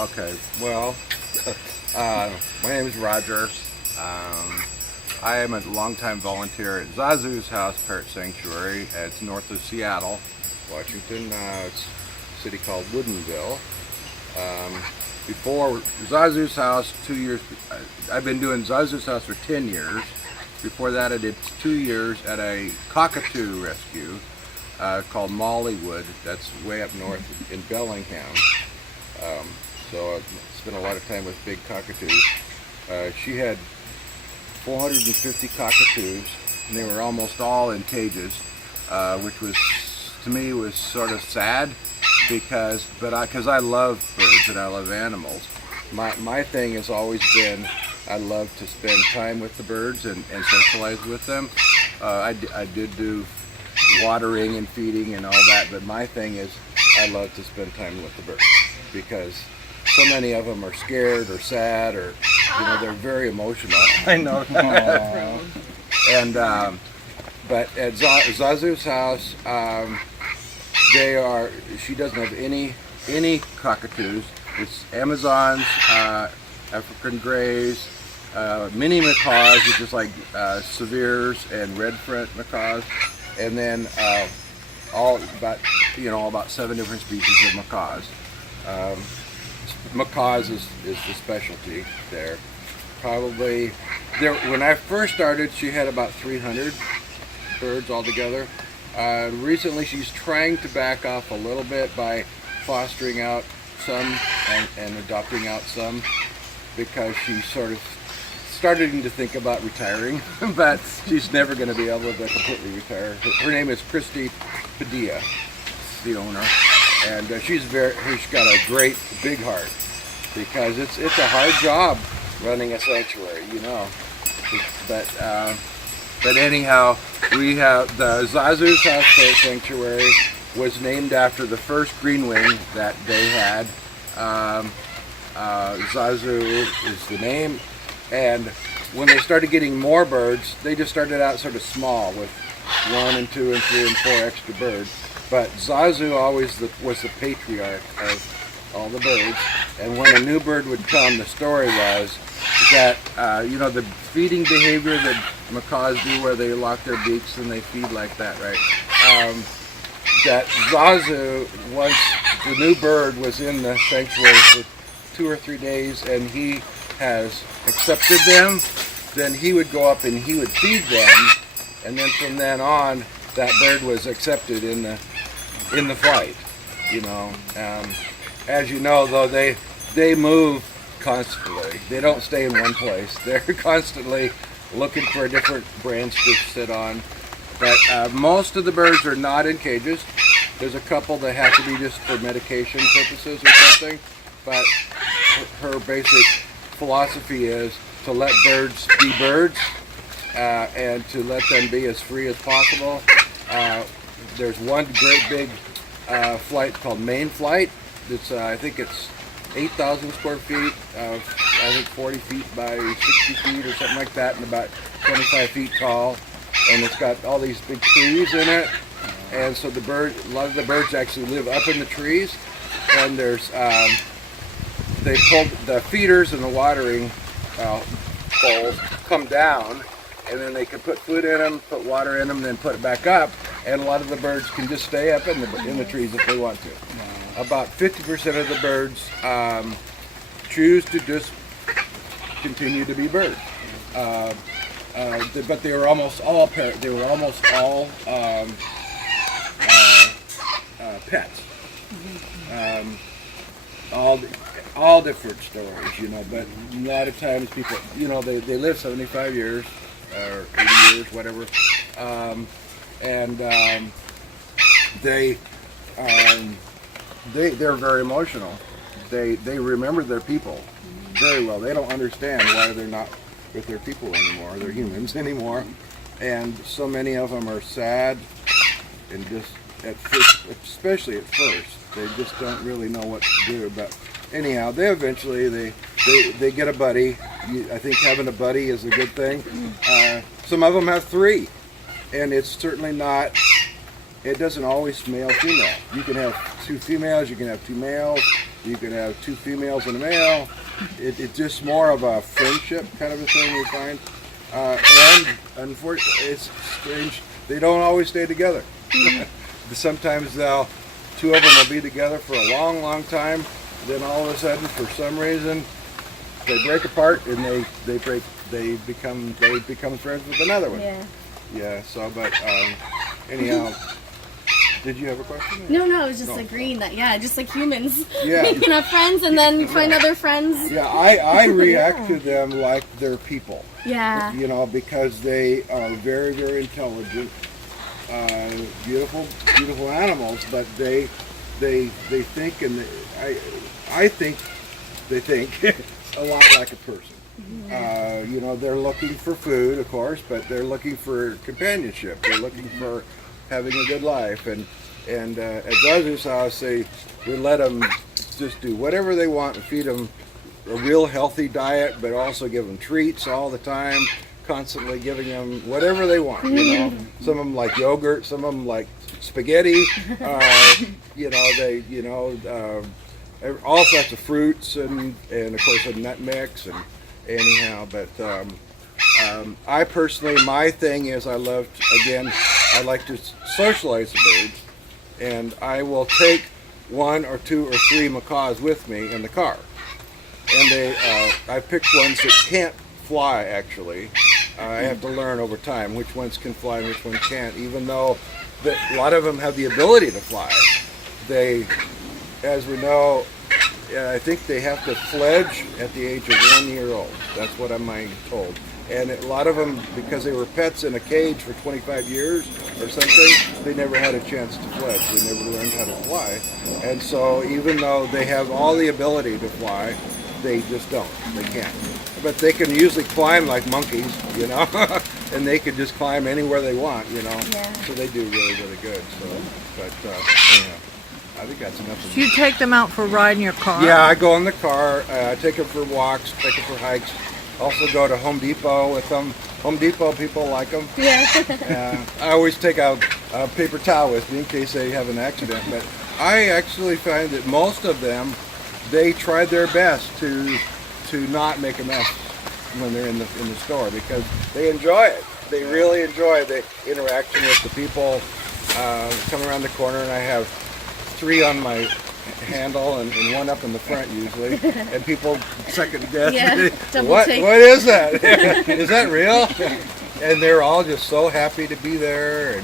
Okay, well, my name is Rodger. I am a longtime volunteer at Zazu's Parrot Sanctuary. It's north of Seattle, Washington. It's a city called Woodinville. Before Zazu's House, 2 years, I've been doing Zazu's House for 10 years. Before that, I did 2 years at a cockatoo rescue called Mollywood. That's way up north in Bellingham. So I spent a lot of time with big cockatoos. She had 450 cockatoos, and they were almost all in cages, which was, to me, was sort of sad because I love birds and I love animals. My thing has always been I love to spend time with the birds and socialize with them. I did do watering and feeding and all that, but my thing is I love to spend time with the birds because so many of them are scared or sad or, they're very emotional. I know. And but at Zazu's house, she doesn't have any cockatoos. It's Amazons, African Greys, mini macaws, which is like Severes and red front macaws, and then all about 7 different species of macaws. Macaws is the specialty there. Probably when I first started, she had about 300 birds altogether. Recently, she's trying to back off a little bit by fostering out some and adopting out some because she's sort of starting to think about retiring, but she's never going to be able to completely retire. Her name is Christy Padilla, the owner, and she's got a great big heart because it's a hard job running a sanctuary, But anyhow, we have the Zazu's Parrot Sanctuary was named after the first green wing that they had. Zazu is the name, and when they started getting more birds, they just started out sort of small with 1 and 2 and 3 and 4 extra birds. But Zazu always was the patriarch of all the birds, and when a new bird would come, the story was that the feeding behavior that macaws do, where they lock their beaks and they feed like that, right? That Zazu, once the new bird was in the sanctuary for 2 or 3 days, and he has accepted them, then he would go up and he would feed them, and then from then on, that bird was accepted in the flight. As you know, though, they move constantly. They don't stay in one place. They're constantly looking for a different branch to sit on. But most of the birds are not in cages. There's a couple that have to be just for medication purposes or something. But her basic philosophy is to let birds be birds and to let them be as free as possible. There's one great big flight called Main Flight. It's I think it's 8,000 square feet, I think 40 feet by 60 feet or something like that, and about 25 feet tall. And it's got all these big trees in it. And so a lot of the birds actually live up in the trees. And there's, they pulled the feeders and the watering bowls come down, and then they can put food in them, put water in them, and then put it back up. And a lot of the birds can just stay up in the trees if they want to. About 50% of the birds choose to just continue to be birds, but they were almost all pets. All different stories, But a lot of times people, they live 75 years or 80 years, whatever, and they're very emotional. They remember their people very well. They don't understand why they're not with their people anymore. They're humans anymore, and so many of them are sad and just especially at first, they just don't really know what to do. But anyhow, they eventually get a buddy. I think having a buddy is a good thing. Some of them have 3, and it's certainly not. It doesn't always male female. You can have 2 females, you can have 2 males, You can have 2 females and a male. It's just more of a friendship kind of a thing we find. And unfortunately, it's strange. They don't always stay together. Sometimes 2 of them will be together for a long, long time. Then all of a sudden, for some reason, they break apart and they become friends with another one. Yeah. Yeah. So, but anyhow. Did you have a question? No, I was just agreeing that, just like humans. Yeah. You can have friends and then find other friends. Yeah, I react to them like they're people. Yeah. You know, because they are very, very intelligent, beautiful animals, but they think, and I think they think a lot like a person. You know, they're looking for food, of course, but they're looking for companionship. They're looking for having a good life, and at Zazu's house, we let them just do whatever they want and feed them a real healthy diet, but also give them treats all the time, constantly giving them whatever they want. You know, some of them like yogurt, some of them like spaghetti. You know, all sorts of fruits and of course a nut mix and anyhow, but. I personally, my thing is I like to socialize the birds, and I will take 1 or 2 or 3 macaws with me in the car. And I picked ones that can't fly, actually. I have to learn over time which ones can fly and which ones can't, even though a lot of them have the ability to fly. They, as we know, I think they have to fledge at the age of 1 year old. That's what I'm told. And a lot of them, because they were pets in a cage for 25 years or something, they never had a chance to fledge. They never learned how to fly. And so even though they have all the ability to fly, they just don't. They can't. But they can usually climb like monkeys, you know, and they can just climb anywhere they want, you know. Yeah. So they do really, really good. So, but anyhow, I think that's enough. You take them out for a ride in your car? Yeah, I go in the car. I take them for walks, take them for hikes. Also go to Home Depot with them. Home Depot people like them. Yeah. I always take a paper towel with me in case they have an accident. But I actually find that most of them, they try their best to not make a mess when they're in the store because they enjoy it. They really enjoy the interaction with the people. Come around the corner, and I have 3 on my handle and 1 up in the front usually, and people second guess. What is that? Is that real? And they're all just so happy to be there,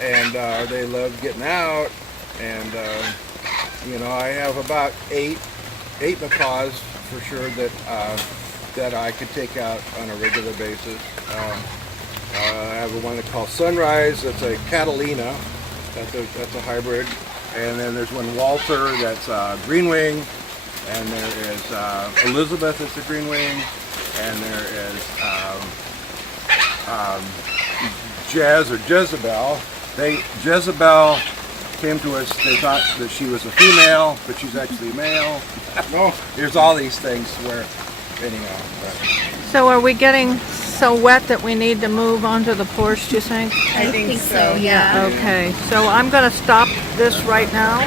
and they love getting out. And you know, I have about 8 macaws for sure that I could take out on a regular basis. I have one called Sunrise. That's a Catalina. That's a hybrid. And then there's one Walter that's green wing, and there is Elizabeth that's a green wing, and there is Jazz or Jezebel. Jezebel came to us. They thought that she was a female, but she's actually a male. No, there's all these things where anyhow. But. So are we getting so wet that we need to move onto the porch, do you think? I think so, yeah. Okay, so I'm going to stop this right now.